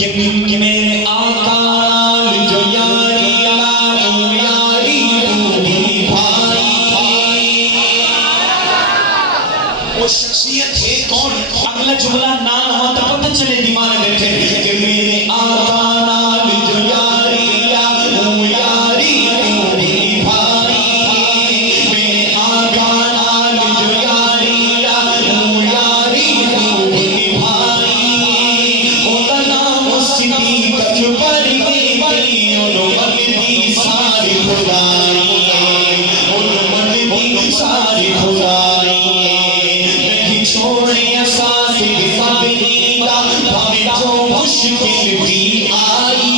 कि मेरे आका जो यारी यारी भाई, वो शख्सियत है कौन? अगला जुमला नाम हो तो पता चले दीवाने बैठे कि मेरे आका जो यारी यारी भाई, मेरे आका जो यारी यारी भाई, ओदा नाम सिद्दीक अकबर के ओनो मददी सारी खुदाई, ओनो मददी सारी खुदाई, नहीं छोड़े असास के फबीला भावे जो मुश्किल भी आई,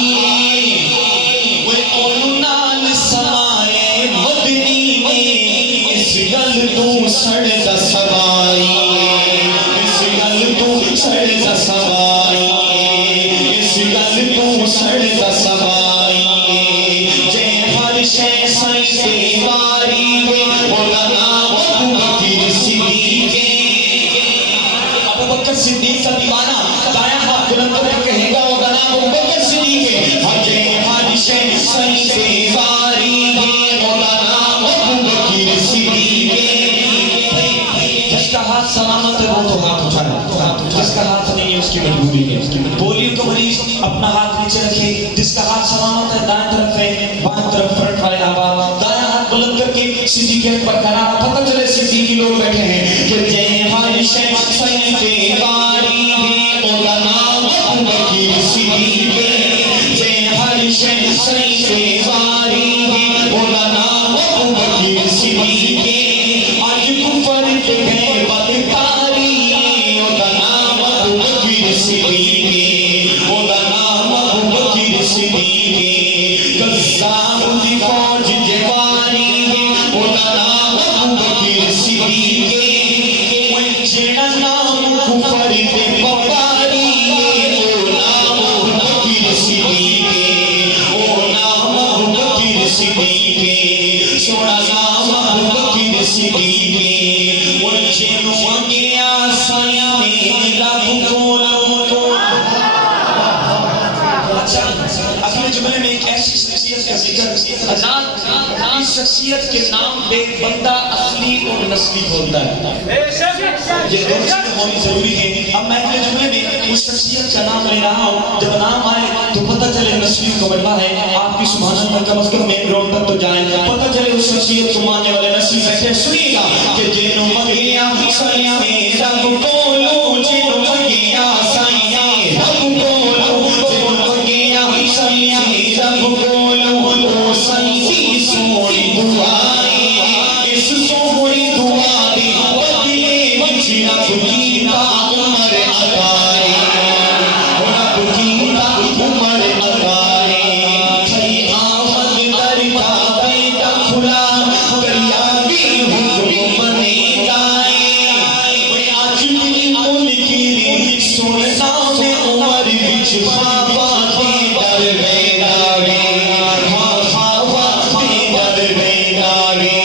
वो ओनो नाल समाए मदनी में इस गल तू सड़दा सवाई, इस गल तू सड़दा सवाई, इस गल तू सड़दा सवाई, जे हर शय साईं से वारी वे ओदा नाम अबू बकर सिद्दीक, अबू बकर सिद्दीक का दीवाना दाया हाथ बुलंद करके कहेगा ओदा नाम अबू बकर सिद्दीक है। जे हर शय साईं से वारी वे ओदा नाम अबू बकर सिद्दीक, जिसका हाथ सलामत है वो तो हाथ उठाए, जिसका हाथ नहीं है उसकी मजबूरी है। पोलियो का मरीज अपना हाथ नीचे रखे, जिसका हाथ सलामत है दाएं तरफ है, बाएं तरफ फ्रंट वाले आवाज, दाया हाथ बुलंद करके सिद्दीक अकबर का नाम पता चले सिद्दीकी लोग बैठे हैं कि जय हर शय साईं से वारी वे ओदा नाम अबू बकर सिद्दीक, जय हर शय साईं से वारी वे ओदा नाम अबू बकर सिद्दीक, आज कुफर पे है बदकारी ओदा नाम अबू बकर सिद्दीक, ओदा नाम अबू बकर सिद्दीक, कज़्ज़ाब दी फौज जवानी ओदा नाम अबू बकर सिद्दीक, ओए जेड़ा नाम कुफर पे बवारी ओ नाम अबू बकर सिद्दीक, ओ नाम अबू बकर सिद्दीक, सोना नाम अबू बकर सिद्दीक, और जेनु मंगिया साईं ने रब कोलों। अच्छा, अगले जुमले में एक ऐसी शख्सियत का जिक्र, इस शख्सियत के नाम पे बंदा असली और नस्ली होता है, ये दो चीजें होनी जरूरी है। अब मैं अगले जुमले में उस शख्सियत का नाम ले रहा हूँ, जब नाम आए तो पता चले नस्ली को बनवा है, आपकी सुभान अल्लाह कम से कम मेन रोड तक तो जाए, पता चले उस शख्सियत को मानने वाले नस्ली बैठे। सुनिएगा कि जेनो मंगिया साईं ने रब कोलों, जेनो मंगिया साईं ने रब कोलों, जेनो मंगिया साईं ने रब कोलों, ओ साईं दी सोहनी दुआई, इस सोहनी दुआ दी बदले विच रब कीता उमर अताए, रब कीता उमर अताए, थई आमद दर काबे दा खुला दरिया भी हुक्म मने गाए, ओए आज भी मुनकिरी सुनना में उमर विच खावा दे डर बेगावे, हाँ खावा दे डर बेगावे,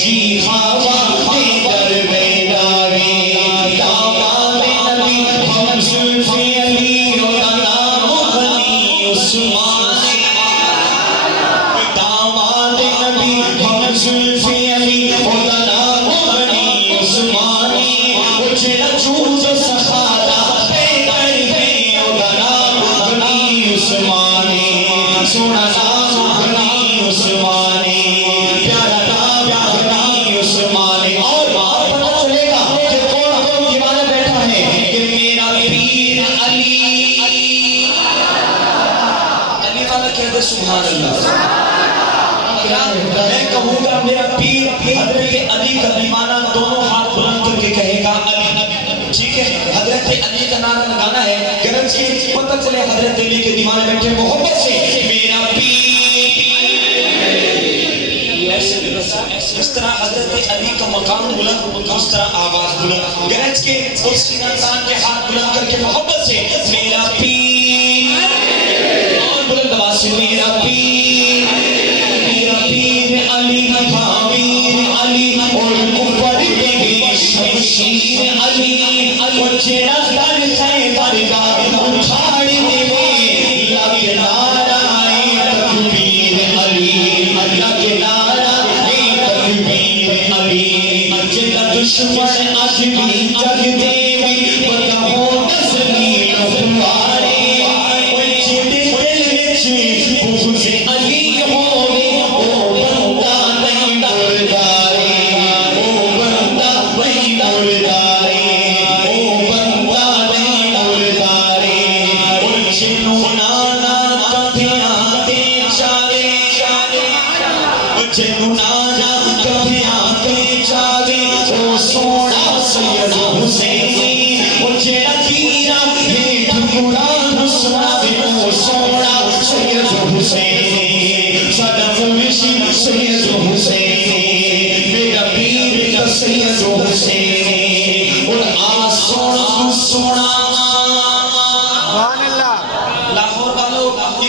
जी खावा दे डर बेगावे, दामाद नबी हम जुल्फ़े अली ओदा नाम गनी उस्मान, दामाद नबी हम जुल्फ़े अली ओदा नाम गनी उस्मान, ओ जेड़ा चूज सखारा पे कर है ओदा नाम गनी उस्मान, सोना नाम गनी उस्मान, प्यारा नाम गनी उस्मान। और पता चलेगा कि कौन कौन दीवाना बैठा है कि मेरा पीर अली, अली वाला कह दे सुभान अल्लाह। मैं कहूँगा मेरा पीर हजरत अली का दीवाना दोनों हाथ बुलंद करके कहेगा अली, ठीक है? हजरत अली का नारा लगाना है, गरज के पता चले हजरत अली के दीवाने बैठे मोहब्बत से मेरा पीर, ऐसे इस तरह हजरत अली का मकाम बुलंद, उस तरह आवाज बुलंद, गरज के उस इंसान के हाथ बुलंद करके मोहब्बत से मेरा पीर, और बुलंद आवाज से मेरा पीर, मेरा पीर अली, भामीर अली, और कुफर पे शमशीर अली, और जेड़ा दर खैबर दा उठाड़ देवे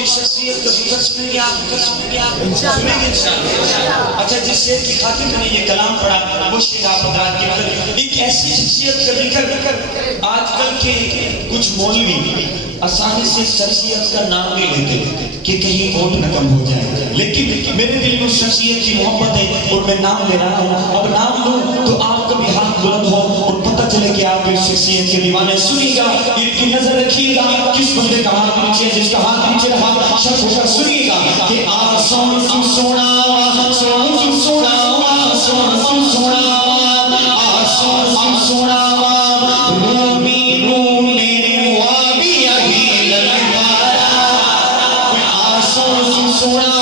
शख्सियत का जिक्र सुनेंगे आप सुनेंगे इंशाअल्लाह। अच्छा, जिस शेर की खातिर मैंने ये कलाम पढ़ा मुश्किल आप हज़रात के अंदर एक ऐसी शख्सियत का जिक्र, आजकल के कुछ मौलवी आसानी से शख्सियत का नाम नहीं लेते कि कहीं वोट न कम हो जाए, लेकिन मेरे दिल में शख्सियत की मोहब्बत है और मैं नाम ले रहा हूँ। अब नाम लूँ तो आपका भी हाथ बुलंद हो और पता चले कि आप इस शख्सियत के दीवाने। सुनिएगा, इनकी नजर रखिएगा, किस बंदे का हाथ नीचे, जिसका हाथ नीचे रहा शख्स होकर सुनिएगा कि आ सोन तू सोना, सोन तू सोना, सोन तू सोना, आ सोन तू सोना, रूमी रूम मेरे वाबी यही ललकारा, आ सोन तू सोना।